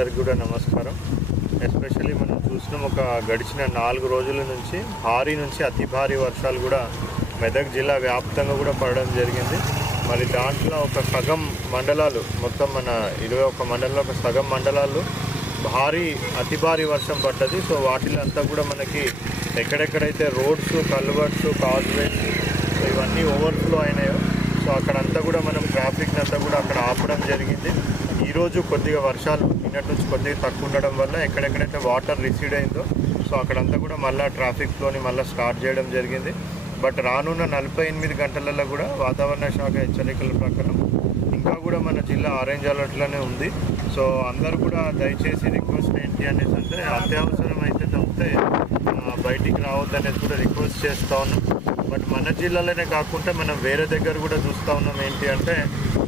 అందరికి కూడా నమస్కారం. ఎస్పెషల్లీ మనం చూసినాం ఒక గడిచిన నాలుగు రోజుల నుంచి భారీ నుంచి అతి భారీ వర్షాలు కూడా మెదక్ జిల్లా వ్యాప్తంగా కూడా పడడం జరిగింది. మరి దాంట్లో ఒక సగం మండలాలు మొత్తం మన ఇరవై ఒక మండలంలో ఒక సగం మండలాలు భారీ అతి భారీ వర్షం పడ్డది. సో వాటిలో అంతా కూడా మనకి ఎక్కడెక్కడైతే రోడ్స్ కల్వర్ట్స్ కాజ్వేస్ సో ఇవన్నీ ఓవర్ఫ్లో అయినాయో సో అక్కడంతా కూడా మనం ట్రాఫిక్ అంతా కూడా అక్కడ ఆపడం జరిగింది. ఈరోజు కొద్దిగా వర్షాలు నిన్నటి నుంచి కొద్దిగా తక్కువ ఉండడం వల్ల ఎక్కడెక్కడైతే వాటర్ రిసీడ్ అయిందో సో అక్కడంతా కూడా మళ్ళీ ట్రాఫిక్ ఫ్లోని మళ్ళీ స్టార్ట్ చేయడం జరిగింది. బట్ రానున్న నలభై ఎనిమిది గంటలలో కూడా వాతావరణ శాఖ హెచ్చరికల ప్రకారం ఇంకా కూడా మన జిల్లా ఆరెంజ్ అలర్ట్లోనే ఉంది. సో అందరు కూడా దయచేసి రిక్వెస్ట్ ఏంటి అనేసి అంటే అత్యవసరం అయితే తప్పితే బయటికి రావద్దు అనేది కూడా రిక్వెస్ట్ చేస్తూ ఉన్నాం. బట్ మన జిల్లాలోనే కాకుండా మనం వేరే దగ్గర కూడా చూస్తూ ఉన్నాం ఏంటి అంటే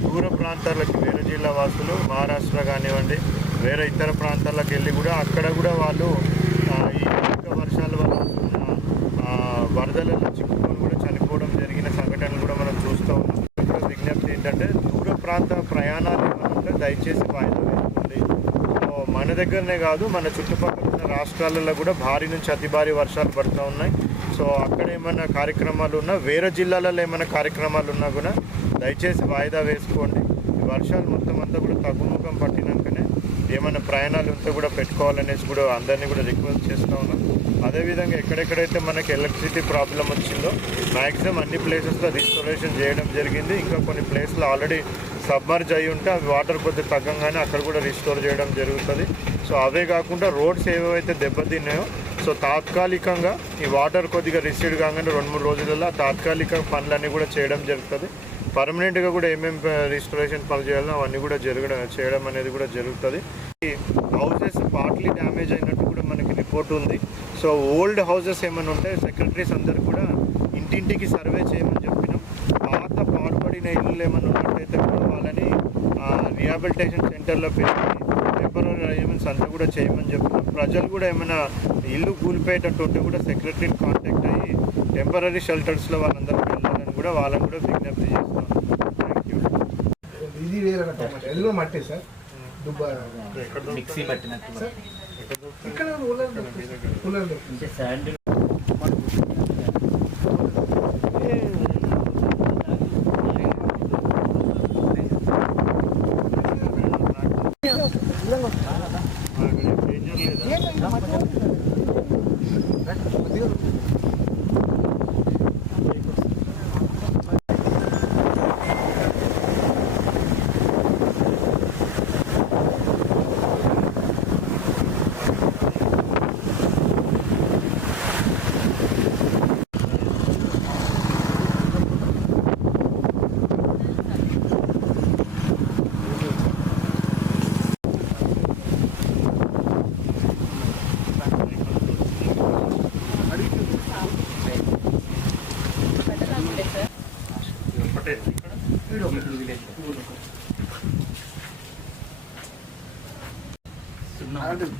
దూర ప్రాంతాలకు వేరే జిల్లా వాసులు మహారాష్ట్ర కానివ్వండి వేరే ఇతర ప్రాంతాలకు వెళ్ళి కూడా అక్కడ కూడా వాళ్ళు ఈ అధిక వర్షాల వల్ల వస్తున్న వరదలలో చిక్కుకొని కూడా చనిపోవడం జరిగిన సంఘటనలు కూడా మనం చూస్తూ ఉన్నాం. విజ్ఞప్తి ఏంటంటే దూర ప్రాంత ప్రయాణాలు ఏమంటే దయచేసి వాయిదా వేసుకోండి. మన దగ్గరనే కాదు మన చుట్టుపక్కల ఉన్న రాష్ట్రాలలో కూడా భారీ నుంచి అతి భారీ వర్షాలు పడుతూ ఉన్నాయి. సో అక్కడ ఏమైనా కార్యక్రమాలు ఉన్నా వేరే జిల్లాలలో ఏమైనా కార్యక్రమాలు ఉన్నా కూడా దయచేసి వాయిదా వేసుకోండి. వర్షాలు మొత్తం అంతా కూడా తగ్గుముఖం పట్టినాకనే ఏమైనా ప్రయాణాలు ఉంటే కూడా పెట్టుకోవాలనేసి కూడా అందరినీ కూడా రిక్వెస్ట్ చేస్తూ ఉన్నాం. అదేవిధంగా ఎక్కడెక్కడైతే మనకి ఎలక్ట్రిసిటీ ప్రాబ్లం వచ్చిందో మ్యాక్సిమం అన్ని ప్లేసెస్లో రిస్టోరేషన్ చేయడం జరిగింది. ఇంకా కొన్ని ప్లేస్లో ఆల్రెడీ సబ్మర్జ్ అయి ఉంటే అవి వాటర్ కొద్దిగా తగ్గంగానే అక్కడ కూడా రిస్టోర్ చేయడం జరుగుతుంది. సో అవే కాకుండా రోడ్స్ ఏవైతే దెబ్బతిన్నాయో సో తాత్కాలికంగా ఈ వాటర్ కొద్దిగా రిసీడ్ కాగానే రెండు మూడు రోజులలో తాత్కాలిక పనులన్నీ కూడా చేయడం జరుగుతుంది. పర్మనెంట్గా కూడా ఏమేమి రిజిస్ట్రేషన్ పనులు చేయాలో అవన్నీ కూడా జరగడం చేయడం అనేది కూడా జరుగుతుంది. ఈ హౌసెస్ పార్ట్లీ డ్యామేజ్ అయినట్టు కూడా మనకి రిపోర్ట్ ఉంది. సో ఓల్డ్ హౌసెస్ ఏమైనా ఉంటే సెక్రటరీస్ అందరు కూడా ఇంటింటికి సర్వే చేయమని చెప్పినాం. పాత పాడుపడిన ఇల్లు ఏమైనా ఉన్నట్టయితే కూడా వాళ్ళని రిహాబిలిటేషన్ సెంటర్లో పెట్టి టెంపరీ అరేంజ్మెంట్స్ అంతా కూడా చేయమని చెప్పినాం ప్రజలు కూడా ఏమైనా ఇల్లు కూలిపోయేటట్టు ఉంటే కూడా సెక్రటరీని కాంటాక్ట్ అయ్యి టెంపరీ షెల్టర్స్లో వాళ్ళందరికీ వెళ్ళాలని కూడా వాళ్ళని కూడా విజ్ఞప్తి చేస్తాం. థ్యాంక్ యూ ఇది మట్టి సార్. మిక్సీ పట్టినట్టు సార్ ఇక్కడ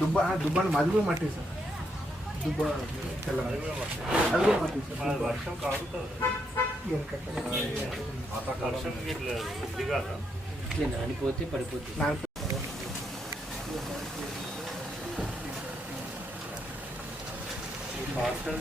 దుబ్బ ఆ, దుబ్బ అంటే అది కూడా మట్టే సార్ దుబ్బ తెల్ల అది కూడా మట్టి సార్ వర్షం కాగుతుంది వెనక వర్షం ఇట్లా ఇది కాదా ఇట్లా నానిపోతే పడిపోతుంది నాకు హాస్టల్